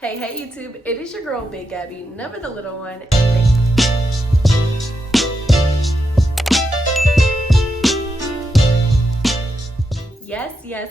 Hey YouTube, it is your girl Big Gabby, never the little one.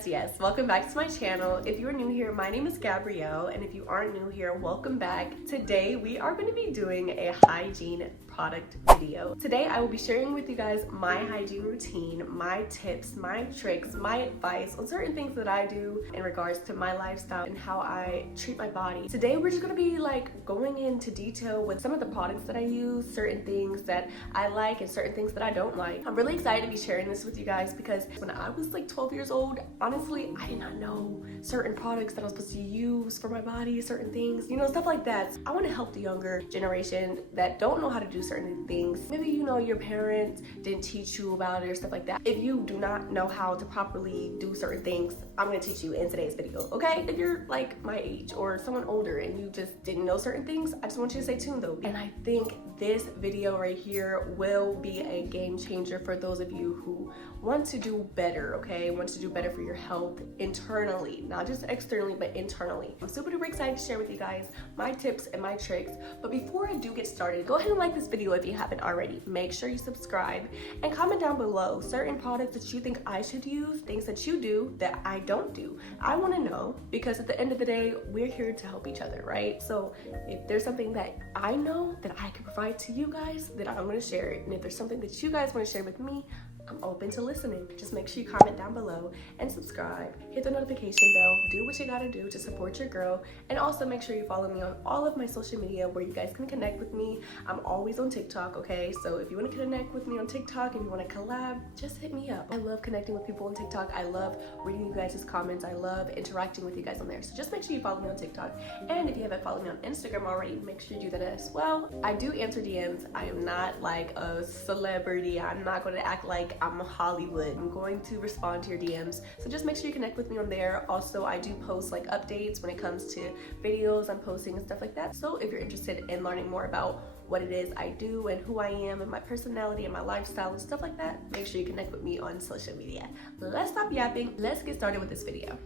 Yes, welcome back to my channel. If you're new here, my name is Gabrielle, and if you aren't new here, welcome back. Today we are going to be doing a hygiene product video. Today I will be sharing with you guys my hygiene routine, my tips, my tricks, my advice on certain things that I do in regards to my lifestyle and how I treat my body. Today we're just going to be like going into detail with some of the products that I use, certain things that I like and certain things that I don't like. I'm really excited to be sharing this with you guys because when I was like 12 years old, honestly, I did not know certain products that I was supposed to use for my body, certain things, you know, stuff like that. I want to help the younger generation that don't know how to do certain things. Maybe you know your parents didn't teach you about it or stuff like that. If you do not know how to properly do certain things, I'm going to teach you in today's video, okay? If you're like my age or someone older and you just didn't know certain things, I just want you to stay tuned though. And I think this video right here will be a game changer for those of you who want to do better, okay? Want to do better for your health internally, not just externally, but internally. I'm super duper excited to share with you guys my tips and my tricks. But before I do get started, go ahead and like this video if you haven't already. Make sure you subscribe and comment down below certain products that you think I should use, things that you do that I don't do. I want to know because at the end of the day, we're here to help each other, right? So if there's something that I know that I can provide to you guys, then I'm going to share it. And if there's something that you guys want to share with me, I'm open to listening. Just make sure you comment down below and subscribe, hit the notification bell, do what you gotta do to support your girl, and also make sure you follow me on all of my social media where you guys can connect with me. I'm always on TikTok, okay? So if you wanna connect with me on TikTok and you wanna collab, just hit me up. I love connecting with people on TikTok. I love reading you guys' comments. I love interacting with you guys on there. So just make sure you follow me on TikTok. And if you haven't followed me on Instagram already, make sure you do that as well. I do answer DMs. I am not like a celebrity. I'm not gonna act like I'm Hollywood. I'm going to respond to your DMs. So just make sure you connect with me on there. Also, I do post like updates when it comes to videos I'm posting and stuff like that. So if you're interested in learning more about what it is I do and who I am and my personality and my lifestyle and stuff like that, make sure you connect with me on social media. Let's stop yapping. Let's get started with this video.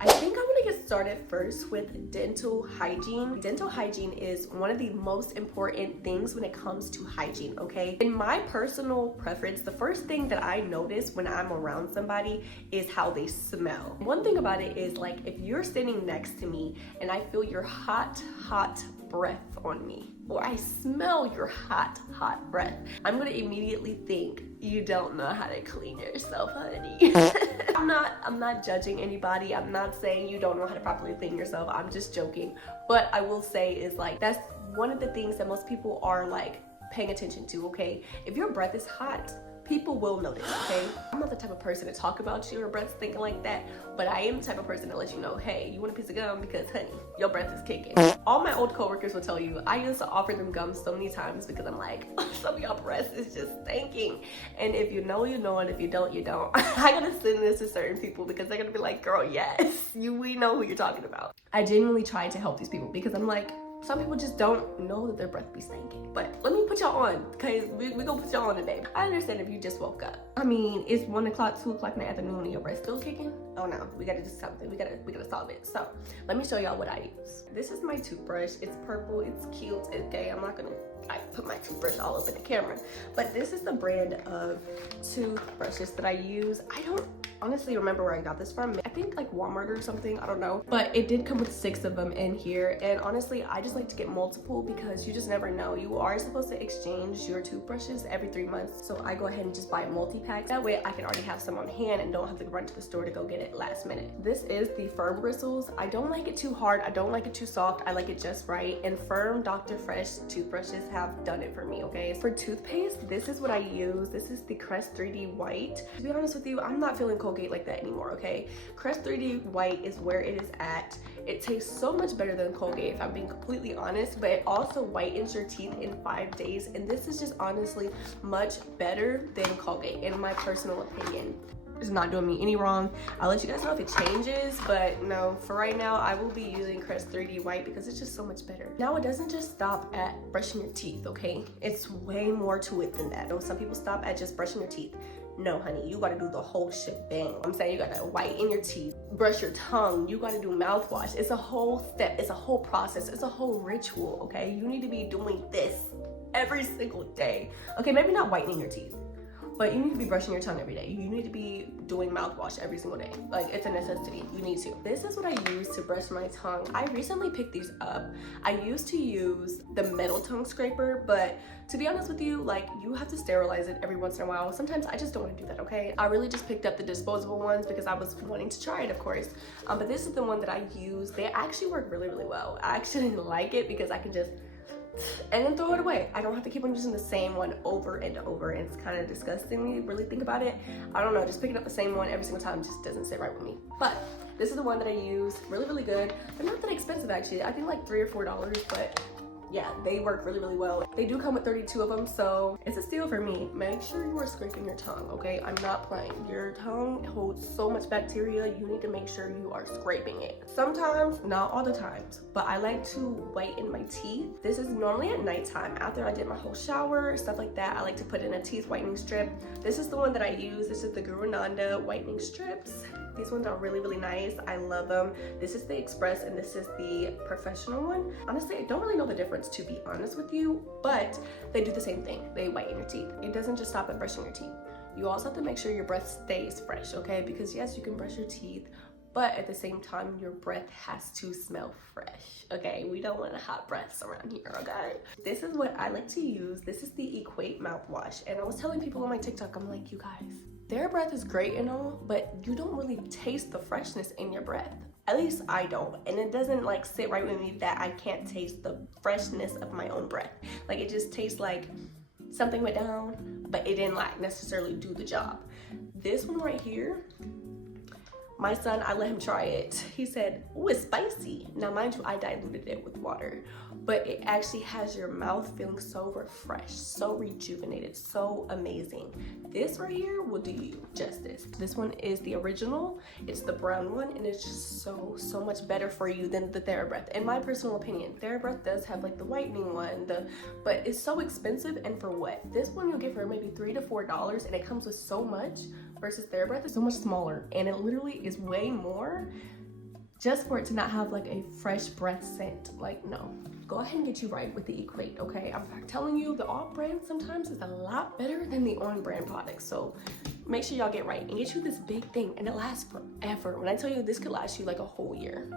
I think I'm gonna get started first with dental hygiene. Dental hygiene is one of the most important things when it comes to hygiene, okay? In my personal preference, the first thing that I notice when I'm around somebody is how they smell. One thing about it is like if you're standing next to me and I feel your hot breath on me, or I smell your hot breath, I'm gonna immediately think you don't know how to clean yourself, honey. I'm not judging anybody. I'm not saying you don't know how to properly clean yourself. I'm just joking. But I will say is like that's one of the things that most people are like paying attention to, okay? If your breath is hot, people will notice, okay? I'm not the type of person to talk about your breath stinking like that, but I am the type of person to let you know, hey, you want a piece of gum because, honey, your breath is kicking. All my old coworkers will tell you, I used to offer them gum so many times because I'm like, some of y'all breath is just stinking. And if you know, you know, and if you don't, you don't. I gotta send this to certain people because they're gonna be like, girl, yes, we know who you're talking about. I genuinely try to help these people because I'm like, some people just don't know that their breath be stinking. But let me put y'all on, because we gonna put y'all on today. I understand if you just woke up. I mean, it's 1 o'clock, 2 o'clock in the afternoon and your breath still kicking? Oh no, we gotta do something. We gotta solve it. So let me show y'all what I use. This is my toothbrush. It's purple, it's cute, okay? I put my toothbrush all up in the camera. But this is the brand of toothbrushes that I use. I don't honestly remember where I got this from. I think like Walmart or something, I don't know. But it did come with 6 of them in here. And honestly, I just like to get multiple because you just never know. You are supposed to exchange your toothbrushes every 3 months. So I go ahead and just buy a multi-pack. That way I can already have some on hand and don't have to run to the store to go get it last minute. This is the Firm bristles. I don't like it too hard. I don't like it too soft. I like it just right. And Firm Dr. Fresh toothbrushes have done it for me, okay? For toothpaste, this is what I use. This is the Crest 3D White. To be honest with you, I'm not feeling Colgate like that anymore, okay? Crest 3D White is where it is at. It tastes so much better than Colgate, if I'm being completely honest, but it also whitens your teeth in 5 days, and this is just honestly much better than Colgate, in my personal opinion. It's not doing me any wrong. I'll let you guys know if it changes, but no, for right now, I will be using Crest 3D White because it's just so much better. Now, it doesn't just stop at brushing your teeth, okay? It's way more to it than that. Some people stop at just brushing your teeth. No, honey, you gotta do the whole shebang. I'm saying you gotta whiten your teeth, brush your tongue, you gotta do mouthwash. It's a whole step, it's a whole process, it's a whole ritual, okay? You need to be doing this every single day. Okay, maybe not whitening your teeth, but you need to be brushing your tongue every day. You need to be doing mouthwash every single day. Like, it's a necessity, you need to. This is what I use to brush my tongue. I recently picked these up. I used to use the metal tongue scraper, but to be honest with you, like, you have to sterilize it every once in a while. Sometimes I just don't want to do that, okay? I really just picked up the disposable ones because I was wanting to try it, of course. But this is the one that I use. They actually work really, really well. I actually like it because I can just and then throw it away. I don't have to keep on using the same one over and over, and it's kind of disgusting when you really think about it. I don't know, just picking up the same one every single time just doesn't sit right with me. But this is the one that I use. Really, really good. They're not that expensive actually. I think like $3 or $4, but yeah, they work really, really well. They do come with 32 of them, so it's a steal for me. Make sure you are scraping your tongue, okay? I'm not playing. Your tongue holds so much bacteria, you need to make sure you are scraping it. Sometimes, not all the times, but I like to whiten my teeth. This is normally at nighttime, after I did my whole shower, stuff like that. I like to put in a teeth whitening strip. This is the one that I use. This is the Guru Nanda whitening strips. These ones are really, really nice. I love them. This is the Express and this is the professional one. Honestly, I don't really know the difference, to be honest with you, but they do the same thing. They whiten your teeth. It doesn't just stop at brushing your teeth. You also have to make sure your breath stays fresh, okay? Because yes, you can brush your teeth, but at the same time, your breath has to smell fresh, okay? We don't want hot breaths around here, okay? This is what I like to use. This is the Equate mouthwash. And I was telling people on my TikTok, I'm like, you guys, their breath is great and all, but you don't really taste the freshness in your breath. At least I don't. And it doesn't like sit right with me that I can't taste the freshness of my own breath. Like, it just tastes like something went down, but it didn't like necessarily do the job. This one right here, my son, I let him try it. He said, oh, it's spicy. Now, mind you, I diluted it with water, but it actually has your mouth feeling so refreshed, so rejuvenated, so amazing. This right here will do you justice. This one is the original. It's the brown one, and it's just so much better for you than the TheraBreath. In my personal opinion, TheraBreath does have like the whitening one, but it's so expensive, and for what? This one you'll get for maybe $3 to $4, and it comes with so much, versus TheraBreath is so much smaller, and it literally is way more just for it to not have like a fresh breath scent. Like, no. Go ahead and get you right with the Equate, okay? I'm telling you, the off brand sometimes is a lot better than the on brand products. So make sure y'all get right and get you this big thing, and it lasts forever. When I tell you, this could last you like a whole year.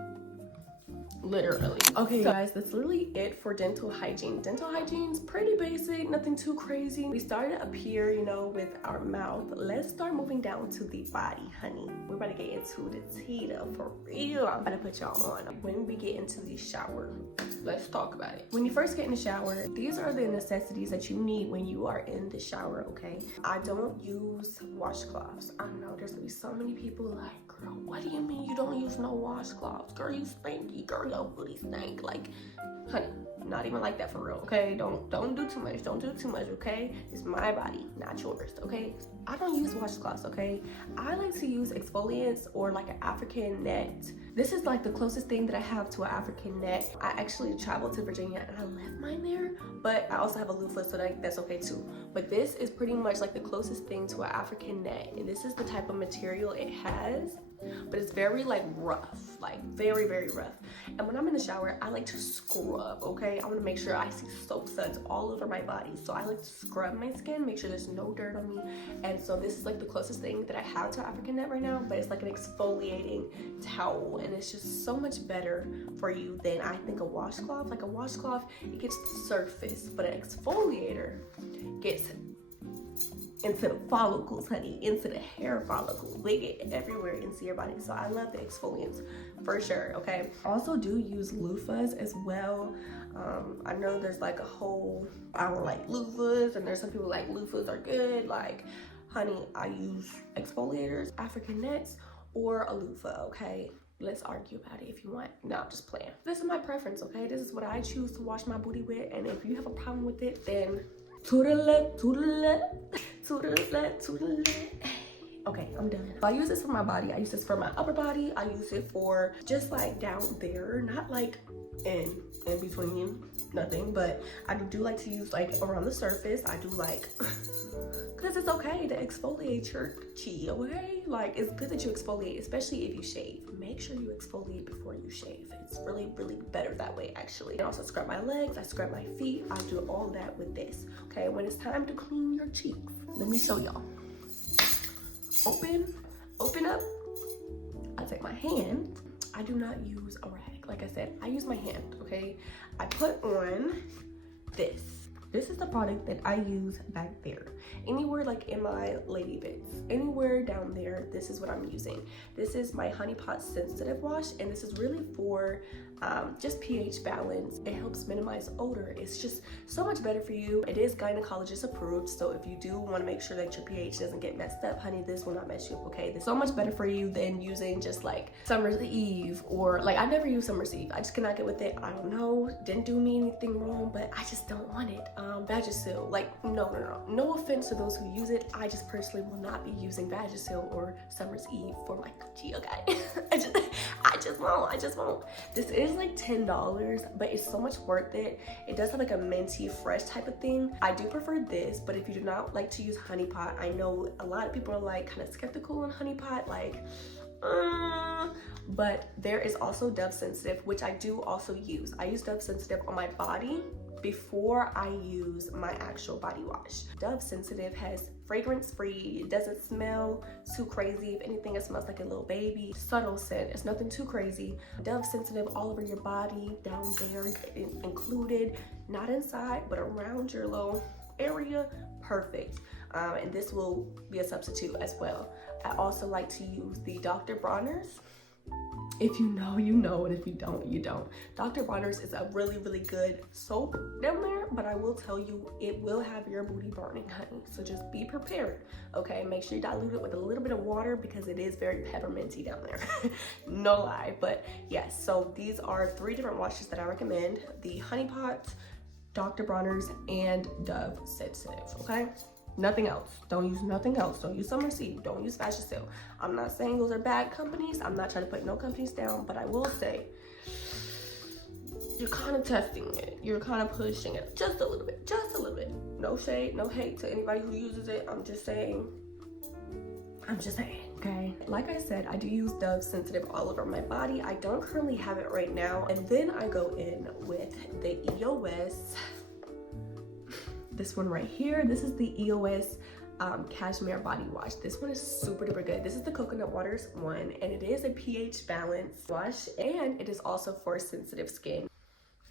Literally. Okay, guys, that's literally it for dental hygiene. Dental hygiene's pretty basic, nothing too crazy. We started up here, you know, with our mouth. Let's start moving down to the body, honey. We're about to get into the tea for real. I'm about to put y'all on. When we get into the shower, let's talk about it. When you first get in the shower, these are the necessities that you need when you are in the shower, okay? I don't use washcloths. I know there's gonna be so many people like, girl, what do you mean you don't use no washcloths? Girl, you stinky. Girl, your booty stink. Like, honey, not even like that for real, okay? Don't do too much. Don't do too much, okay? It's my body, not yours, okay? I don't use washcloths, okay? I like to use exfoliants or like an African net. This is like the closest thing that I have to an African net. I actually traveled to Virginia and I left mine there, but I also have a loofah, so that's okay too. But this is pretty much like the closest thing to an African net, and this is the type of material it has. But it's very like rough, like very, very rough. And when I'm in the shower, I like to scrub, okay? I want to make sure I see soap suds all over my body. So I like to scrub my skin, make sure there's no dirt on me. And so this is like the closest thing that I have to African net right now, but it's like an exfoliating towel, and it's just so much better for you than I think a washcloth. Like a washcloth, it gets the surface, but an exfoliator gets into the follicles, honey, into the hair follicles. They get everywhere into your body. So I love the exfoliants for sure, okay? I also do use loofahs as well. I know there's like a whole, I don't like loofahs, and there's some people like loofahs are good. Like, honey, I use exfoliators, African nets, or a loofah, okay? Let's argue about it if you want. No, I'm just playing. This is my preference, okay? This is what I choose to wash my booty with, and if you have a problem with it, then to the left, to the left, to the left, to the left. Okay, I'm done. I use this for my body. I use this for my upper body. I use it for just like down there, not like in in between, nothing. But I do like to use like around the surface. I do like, because it's okay to exfoliate your chi, okay? Like, it's good that you exfoliate, especially if you shave. Make sure you exfoliate before you shave. It's really, really better that way, actually. I also scrub my legs, I scrub my feet. I do all that with this, okay? When it's time to clean your cheeks, let me show y'all. Open up. I take my hand. I do not use a rag. Like I said, I use my hand, okay? I put on this. This is the product that I use back there. Anywhere like in my lady bits, anywhere down there, this is what I'm using. This is my Honey Pot Sensitive Wash, and this is really for just pH balance. It helps minimize odor. It's just so much better for you. It is gynecologist approved, so if you do want to make sure that your pH doesn't get messed up, honey, this will not mess you up, okay? This is so much better for you than using just like Summer's Eve, or like, I never use Summer's Eve. I just cannot get with it. I don't know, didn't do me anything wrong, but I just don't want it. Vagisil, like, no offense to those who use it. I just personally will not be using Vagisil or Summer's Eve for my coochie, okay? I just won't. This is like $10, but it's so much worth it. It does have like a minty fresh type of thing. I do prefer this, but if you do not like to use Honey Pot, I know a lot of people are like kind of skeptical on Honey Pot, like, but there is also Dove Sensitive, which I do also use. I use Dove Sensitive on my body before I use my actual body wash. Dove Sensitive has fragrance free. It doesn't smell too crazy. If anything, it smells like a little baby. Subtle scent. It's nothing too crazy. Dove Sensitive all over your body, down there included, not inside, but around your little area. Perfect. And this will be a substitute as well. I also like to use the Dr. Bronner's. If you know, you know, and if you don't, you don't. Dr. Bronner's is a really, really good soap down there, but I will tell you, it will have your booty burning, honey. So just be prepared, okay? Make sure you dilute it with a little bit of water because it is very pepperminty down there. No lie, but yes. So these are 3 different washes that I recommend: the Honey Pot, Dr. Bronner's, and Dove Sensitive, okay? Nothing else. Don't use nothing else. Don't use Summer's Eve. Don't use Vagisil. I'm not saying those are bad companies. I'm not trying to put no companies down, but I will say you're kind of testing it. You're kind of pushing it just a little bit. Just a little bit. No shade, no hate to anybody who uses it. I'm just saying, okay? Like I said, I do use Dove Sensitive all over my body. I don't currently have it right now. And then I go in with the EOS. This one right here, this is the EOS Cashmere Body Wash. This one is super duper good. This is the Coconut Waters one, and it is a pH balance wash, and it is also for sensitive skin.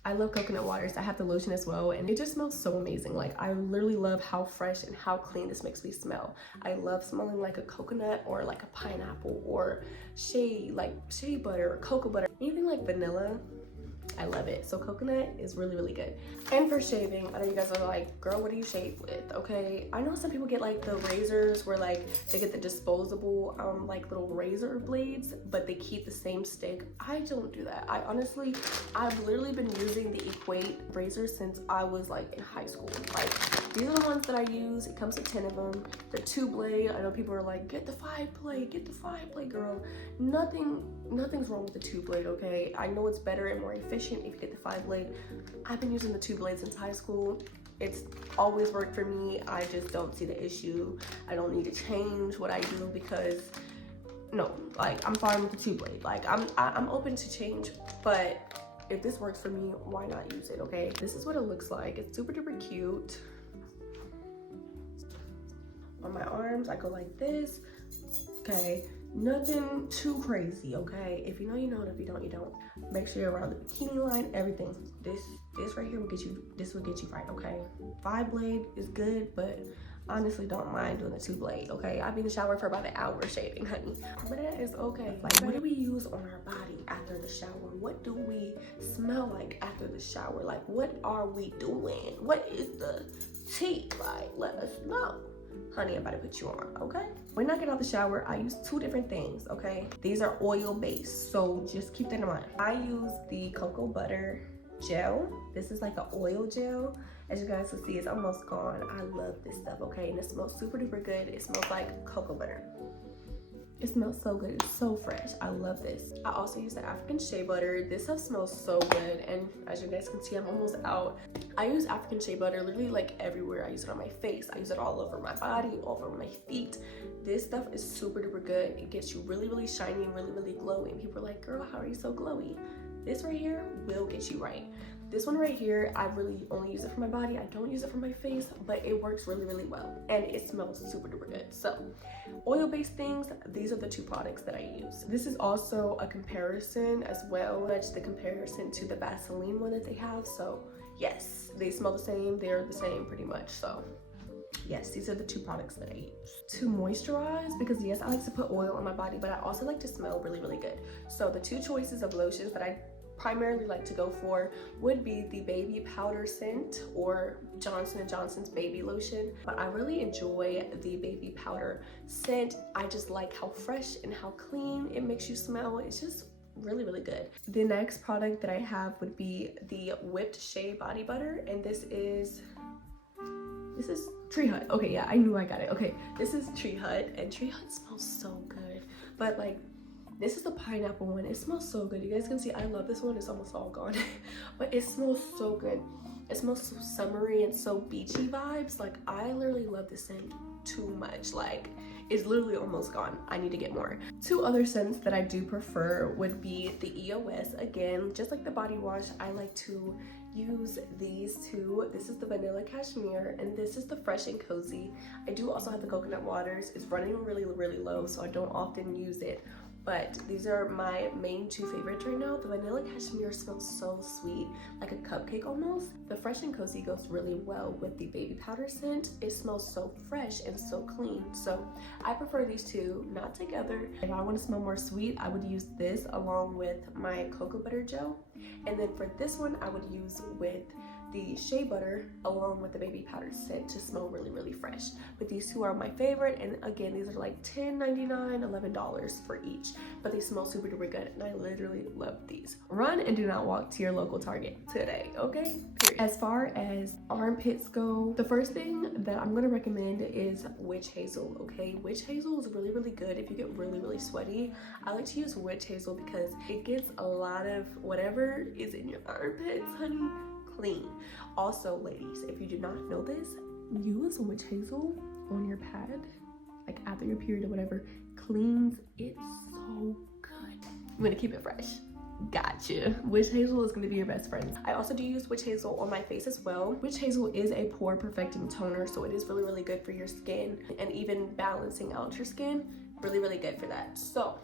I love Coconut Waters. I have the lotion as well, and it just smells so amazing. Like, I literally love how fresh and how clean this makes me smell. I love smelling like a coconut or like a pineapple or shea butter or cocoa butter, anything like vanilla. I love it. So coconut is really, really good. And for shaving, I know you guys are like, girl, what do you shave with? Okay, I know some people get like the razors where like they get the disposable like little razor blades, but they keep the same stick. I don't do that. I've literally been using the Equate razor since I was like in high school. Like, these are the ones that I use. It comes with 10 of them. They're 2-blade. I know people are like, get the 5-blade, get the 5-blade, girl. Nothing's wrong with the 2-blade, okay? I know it's better and more efficient if you get the 5-blade. I've been using the 2-blade since high school. It's always worked for me. I just don't see the issue. I don't need to change what I do because no, like, I'm fine with the 2-blade. Like, I'm open to change, but if this works for me, why not use it, okay? This is what it looks like. It's super duper cute. On my arms, I go like this, okay? Nothing too crazy, okay? If you know, you know, and if you don't, you don't. Make sure you're around the bikini line, everything. This right here will get you right, okay? 5-blade is good, but honestly don't mind doing the 2-blade, okay? I've been in the shower for about an hour shaving, honey. But that is okay. Like, what do we use on our body after the shower? What do we smell like after the shower? Like, what are we doing? What is the tea? Like, let us know. Honey, I'm about to put you on, okay? When I get out the shower, I use 2 different things, okay? These are oil-based, so just keep that in mind. I use the cocoa butter gel. This is like an oil gel. As you guys can see, it's almost gone. I love this stuff, okay? And it smells super duper good. It smells like cocoa butter. It smells so good. It's so fresh. I love this. I also use the African shea butter. This stuff smells so good, and as you guys can see, I'm almost out. I use African shea butter literally like everywhere. I use it on my face. I use it all over my body, all over my feet. This stuff is super duper good. It gets you really, really shiny and really, really glowy. People are like, girl, how are you so glowy? This right here will get you right. This one right here, I really only use it for my body. I don't use it for my face, but it works really, really well. And it smells super duper good. So, oil-based things, these are the two products that I use. This is also a comparison as well, much the comparison to the Vaseline one that they have. So, yes, they smell the same. They're the same pretty much. So, yes, these are the two products that I use. To moisturize, because yes, I like to put oil on my body, but I also like to smell really, really good. So, the two choices of lotions that I primarily like to go for would be the baby powder scent or Johnson & Johnson's baby lotion, but I really enjoy the baby powder scent. I just like how fresh and how clean it makes you smell. It's just really, really good. The next product that I have would be the whipped shea body butter, and this is Tree Hut. Okay, yeah, I knew I got it. Okay, this is Tree Hut, and Tree Hut smells so good, but like, this is the pineapple one. It smells so good. You guys can see I love this one. It's almost all gone. But it smells so good. It smells so summery and so beachy vibes. Like, I literally love this scent too much. Like, it's literally almost gone. I need to get more. Two other scents that I do prefer would be the EOS. Again, just like the body wash, I like to use these two. This is the vanilla cashmere, and this is the fresh and cozy. I do also have the coconut waters. It's running really, really low, so I don't often use it. But these are my main two favorites right now. The vanilla cashmere smells so sweet, like a cupcake almost. The fresh and cozy goes really well with the baby powder scent. It smells so fresh and so clean. So I prefer these two, not together. If I want to smell more sweet, I would use this along with my cocoa butter gel. And then for this one, I would use with the shea butter along with the baby powder scent to smell really, really fresh. But these two are my favorite, and again, these are like $10.99, $11 for each, but they smell super duper good, and I literally love these. Run and do not walk to your local Target today, okay? Period. As far as armpits go, the first thing that I'm gonna recommend is witch hazel, okay? Witch hazel is really, really good if you get really, really sweaty. I like to use witch hazel because it gets a lot of whatever is in your armpits, honey, clean. Also, ladies, if you do not know this, use witch hazel on your pad, like after your period or whatever, cleans it so good. I'm gonna keep it fresh. Gotcha. Witch hazel is going to be your best friend. I also do use witch hazel on my face as well. Witch hazel is a pore perfecting toner, so it is really, really good for your skin and even balancing out your skin. Really, really good for that. So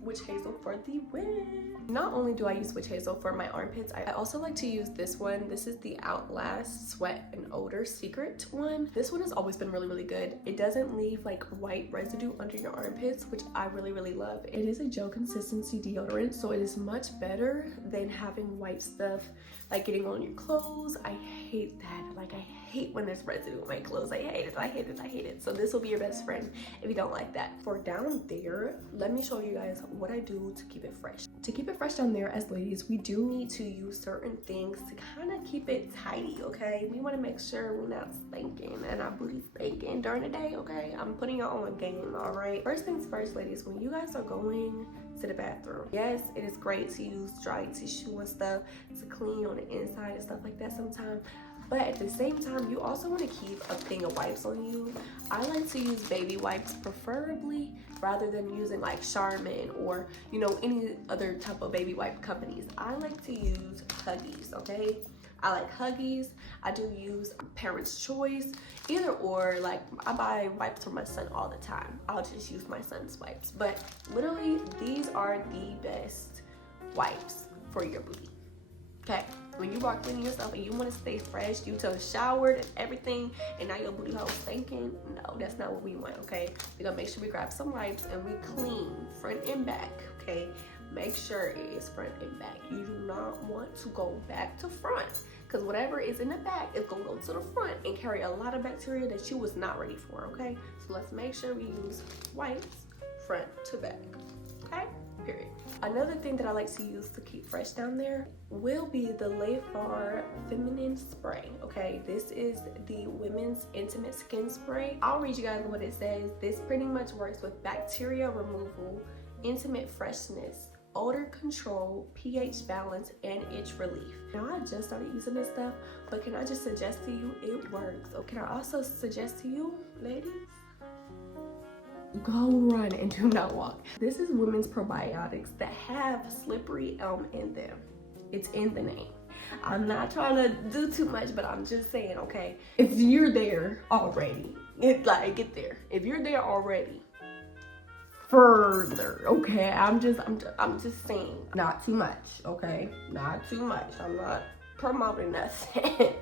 witch hazel for the win. Not only do I use witch hazel for my armpits, I also like to use this one. This is the Outlast Sweat and Odor Secret one. This one has always been really, really good. It doesn't leave like white residue under your armpits, which I really, really love. It is a gel consistency deodorant, so it is much better than having white stuff like getting on your clothes. I hate that. Like, I hate when there's residue on my clothes. I hate it, I hate it, I hate it. So this will be your best friend if you don't like that. For down there, let me show you guys what I do to keep it fresh. To keep it fresh down there, as ladies, we do need to use certain things to kind of keep it tidy, okay? We want to make sure we're not stinking and our booty stinking during the day, okay? I'm putting y'all on game, all right? First things first, ladies, when you guys are going to the bathroom, yes, it is great to use dry tissue and stuff to clean on the inside and stuff like that sometimes, but at the same time, you also want to keep a thing of wipes on you. I like to use baby wipes preferably rather than using like Charmin or, you know, any other type of baby wipe companies. I like to use Huggies, okay? I like Huggies. I do use Parents' Choice, either or. Like, I buy wipes for my son all the time. I'll just use my son's wipes. But literally, these are the best wipes for your booty. Okay, when you are cleaning yourself and you want to stay fresh, you just showered and everything, and now your booty hole stinking. No, that's not what we want, okay? We're gonna make sure we grab some wipes and we clean front and back, okay? Make sure it is front and back. You do not want to go back to front, because whatever is in the back is gonna go to the front and carry a lot of bacteria that you was not ready for, okay? So let's make sure we use wipes front to back, okay? Period. Another thing that I like to use to keep fresh down there will be the Le Far Feminine Spray, okay? This is the women's intimate skin spray. I'll read you guys what it says. This pretty much works with bacteria removal, intimate freshness, odor control, pH balance, and itch relief. Now, I just started using this stuff, but can I just suggest to you, it works. Okay, can I also suggest to you, ladies, go run and do not walk. This is women's probiotics that have slippery elm in them. It's in the name. I'm not trying to do too much, but I'm just saying, okay, if you're there already, get there. If you're there already, further, okay? I'm just saying, not too much, okay? Not too much. I'm not promoting nothing,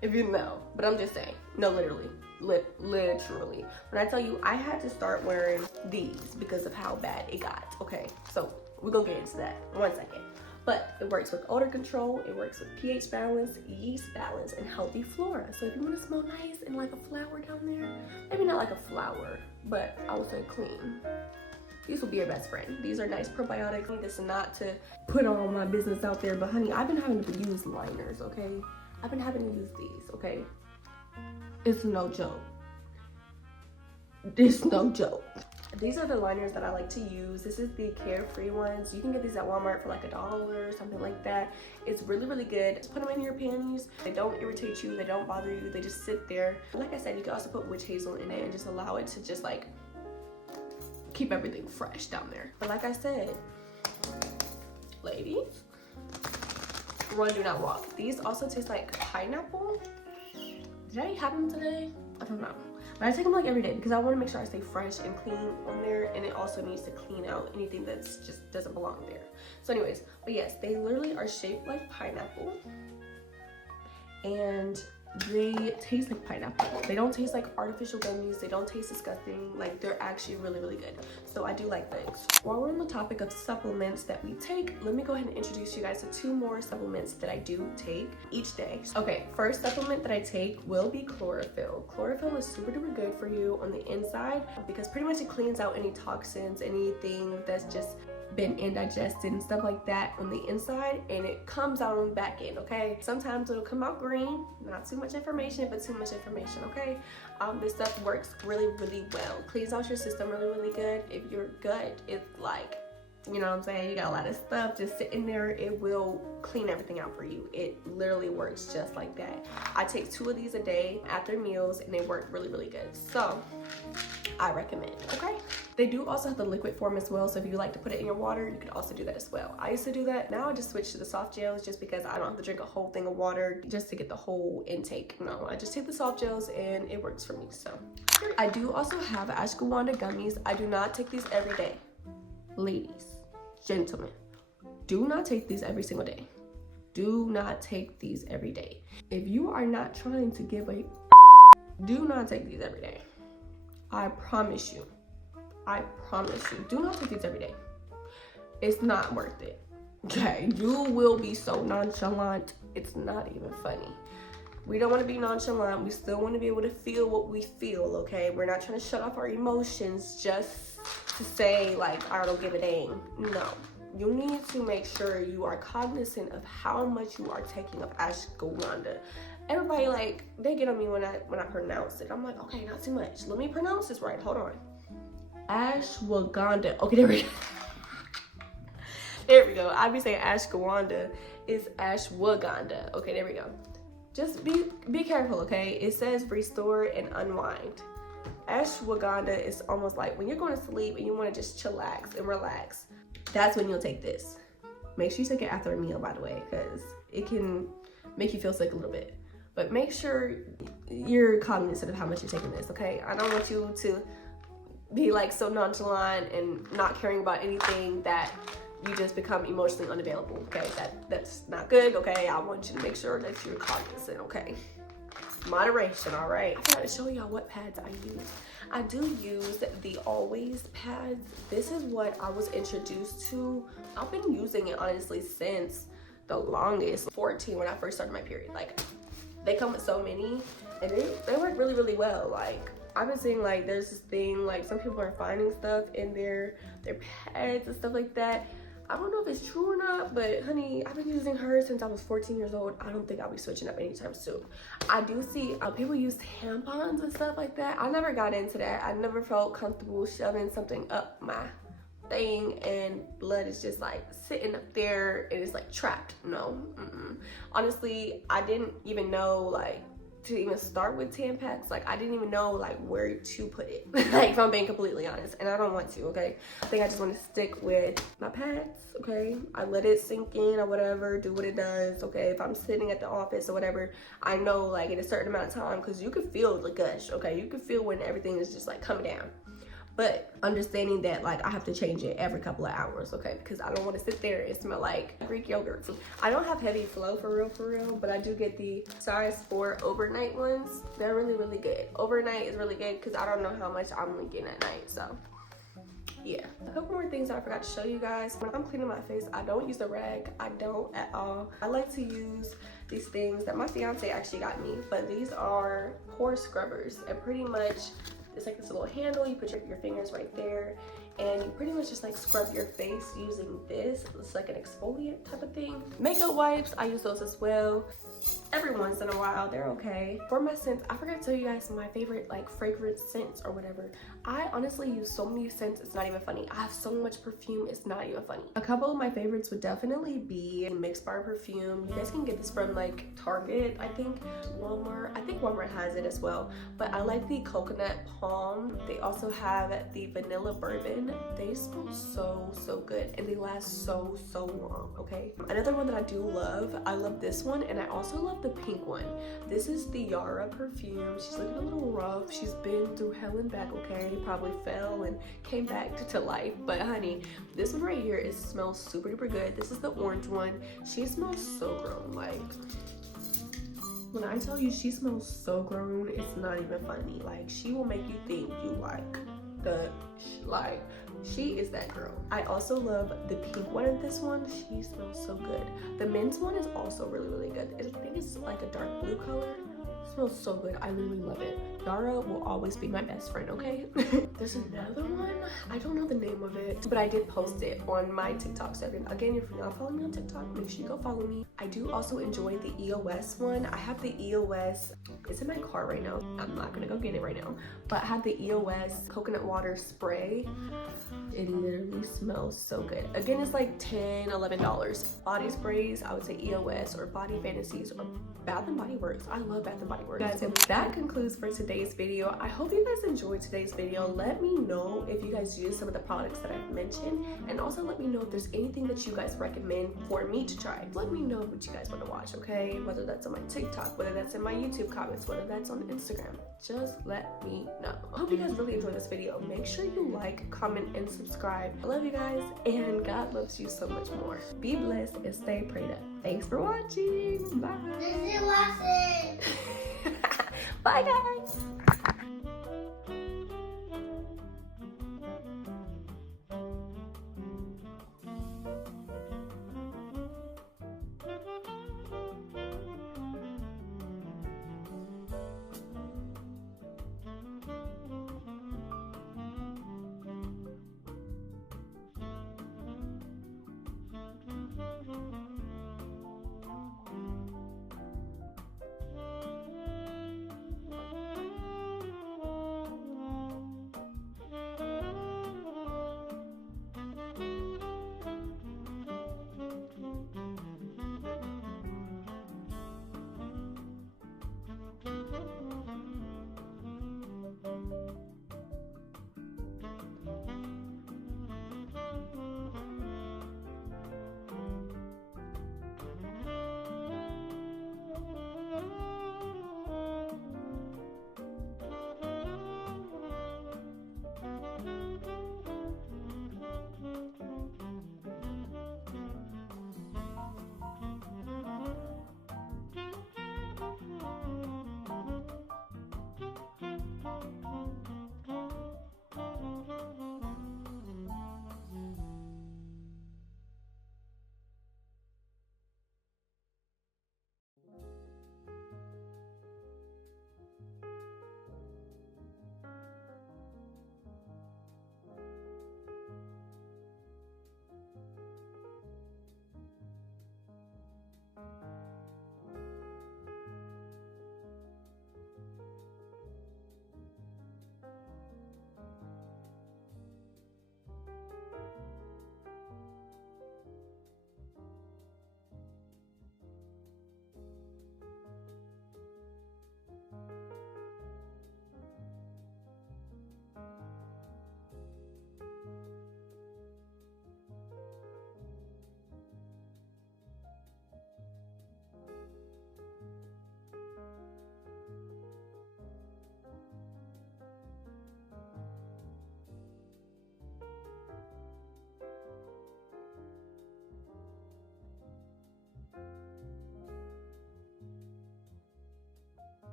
if you know, but I'm just saying, no, literally. Literally, when I tell you I had to start wearing these because of how bad it got, okay? So we're gonna get into that in 1 second. But it works with odor control, it works with pH balance, yeast balance, and healthy flora. So if you want to smell nice and like a flower down there, maybe not like a flower, but I would say clean, these will be your best friend. These are nice probiotics. This is not to put all my business out there, but honey, I've been having to use liners, okay? I've been having to use these, okay? It's no joke. It's no joke. These are the liners that I like to use. This is the Carefree ones. You can get these at Walmart for like $1 or something like that. It's really, really good. Just put them in your panties. They don't irritate you. They don't bother you. They just sit there. Like I said, you can also put witch hazel in it and just allow it to just like keep everything fresh down there. But like I said, ladies, run, do not walk. These also taste like pineapple. Did I have them today? I don't know. But I take them like every day because I want to make sure I stay fresh and clean on there, and it also needs to clean out anything that's just doesn't belong there. So anyways, but yes, they literally are shaped like pineapple and they taste like pineapple. They don't taste like artificial gummies. They don't taste disgusting. Like, they're actually really, really good. So I do like those. While we're on the topic of supplements that we take, let me go ahead and introduce you guys to 2 more supplements that I do take each day. Okay, first supplement that I take will be chlorophyll. Chlorophyll is super duper good for you on the inside because pretty much it cleans out any toxins, anything that's just been indigested and stuff like that on the inside, and it comes out on the back end, okay? Sometimes it'll come out green, not too much information, but too much information, okay? This stuff works really, really well. Cleans out your system really, really good. If your gut is like, you know what I'm saying, you got a lot of stuff just sitting there, it will clean everything out for you. It literally works just like that. I take 2 of these a day after meals, and they work really, really good. So I recommend, okay? They do also have the liquid form as well, so if you like to put it in your water, you could also do that as well. I used to do that. Now I just switch to the soft gels just because I don't have to drink a whole thing of water just to get the whole intake. No, I just take the soft gels and it works for me. So I do also have ashwagandha gummies. I do not take these every day. Ladies, gentlemen, do not take these every single day. Do not take these every day. If you are not trying to give a do not take these every day. I promise you. I promise you, do not take these every day. It's not worth it, okay? You will be so nonchalant, it's not even funny. We don't want to be nonchalant. We still want to be able to feel what we feel, okay? We're not trying to shut off our emotions just to say, like, I don't give a dang. No. You need to make sure you are cognizant of how much you are taking of ashwagandha. Everybody, like, they get on me when I pronounce it. I'm like, okay, not too much. Let me pronounce this right. Hold on. Ashwagandha. Okay, there we go. There we go. I be saying ashwagandha. It's ashwagandha. Okay, there we go. Just be careful, okay? It says restore and unwind. Ashwagandha is almost like when you're going to sleep and you want to just chillax and relax. That's when you'll take this. Make sure you take it after a meal, by the way, because it can make you feel sick a little bit. But make sure you're cognizant of how much you're taking this, okay? I don't want you to be like so nonchalant and not caring about anything that you just become emotionally unavailable, okay? That's not good, okay? I want you to make sure that you're cognizant, okay? Moderation, all right? I forgot to show y'all what pads I use. I do use the Always pads. This is what I was introduced to. I've been using it honestly since the longest, 14, when I first started my period. Like, they come with so many and they work really, really well. Like, I've been seeing like there's this thing like some people are finding stuff in their pads and stuff like that. I don't know if it's true or not, but honey, I've been using her since I was 14 years old. I don't think I'll be switching up anytime soon. I do see people use tampons and stuff like that. I never got into that. I never felt comfortable shoving something up my thing and blood is just like sitting up there and it's like trapped. No, honestly, I didn't even know like to even start with Tampax. Like I didn't even know like where to put it. Like if I'm being completely honest, and I don't want to. Okay, I think I just want to stick with my pads. Okay, I let it sink in or whatever, do what it does. Okay, if I'm sitting at the office or whatever, I know like in a certain amount of time, because you can feel the gush. Okay, you can feel when everything is just like coming down. But understanding that like I have to change it every couple of hours, okay? Because I don't want to sit there and smell like Greek yogurt. I don't have heavy flow for real, but I do get the size 4 overnight ones. They're really good. Overnight is really good because I don't know how much I'm leaking at night, so yeah. A couple more things that I forgot to show you guys. When I'm cleaning my face, I don't use a rag. I don't at all. I like to use these things that my fiance actually got me, but these are pore scrubbers, and pretty much it's like this little handle. You put your fingers right there and you pretty much just like scrub your face using this. It's like an exfoliant type of thing. Makeup wipes, I use those as well. Every once in a while, they're okay. For my scents, I forgot to tell you guys my favorite like fragrance scents or whatever. I honestly use so many scents, it's not even funny. I have so much perfume, it's not even funny. A couple of my favorites would definitely be Mixed Bar perfume. You guys can get this from like Target, I think, Walmart. I think Walmart has it as well. But I like the coconut palm. They also have the vanilla bourbon. They smell so good and they last so long, okay? Another one that I do love, I love this one, and I also love the pink one. This is the Yara perfume. She's looking a little rough. She's been through hell and back, okay? Probably fell and came back to life. But honey, this one right here, it smells super duper good. This is the orange one. She smells so grown. Like, when I tell you she smells so grown, it's not even funny. Like, she will make you think you like she is that girl. I also love the pink one in this one. She smells so good. The men's one is also really good. I think it's like a dark blue color. It smells so good. I literally love it. Yara will always be my best friend, okay? There's another one. I don't know the name of it, but I did post it on my TikTok. So again, if you're not following me on TikTok, make sure you go follow me. I do also enjoy the EOS one. I have the EOS. It's in my car right now. I'm not gonna go get it right now, but I have the EOS coconut water spray. It literally smells so good. Again, it's like $10, $11. Body sprays, I would say EOS or Body Fantasies or Bath & Body Works. I love Bath & Body Works. Guys, and that concludes for today's video. I hope you guys enjoyed today's video. Let me know if you guys use some of the products that I've mentioned, and also let me know if there's anything that you guys recommend for me to try. Let me know what you guys want to watch, okay? Whether that's on my TikTok, whether that's in my YouTube comments, whether that's on Instagram. Just let me know. I hope you guys really enjoyed this video. Make sure you like, comment, and subscribe. I love you guys, and God loves you so much more. Be blessed and stay prayed up. Thanks for watching. Bye. This is a lesson. Bye, guys.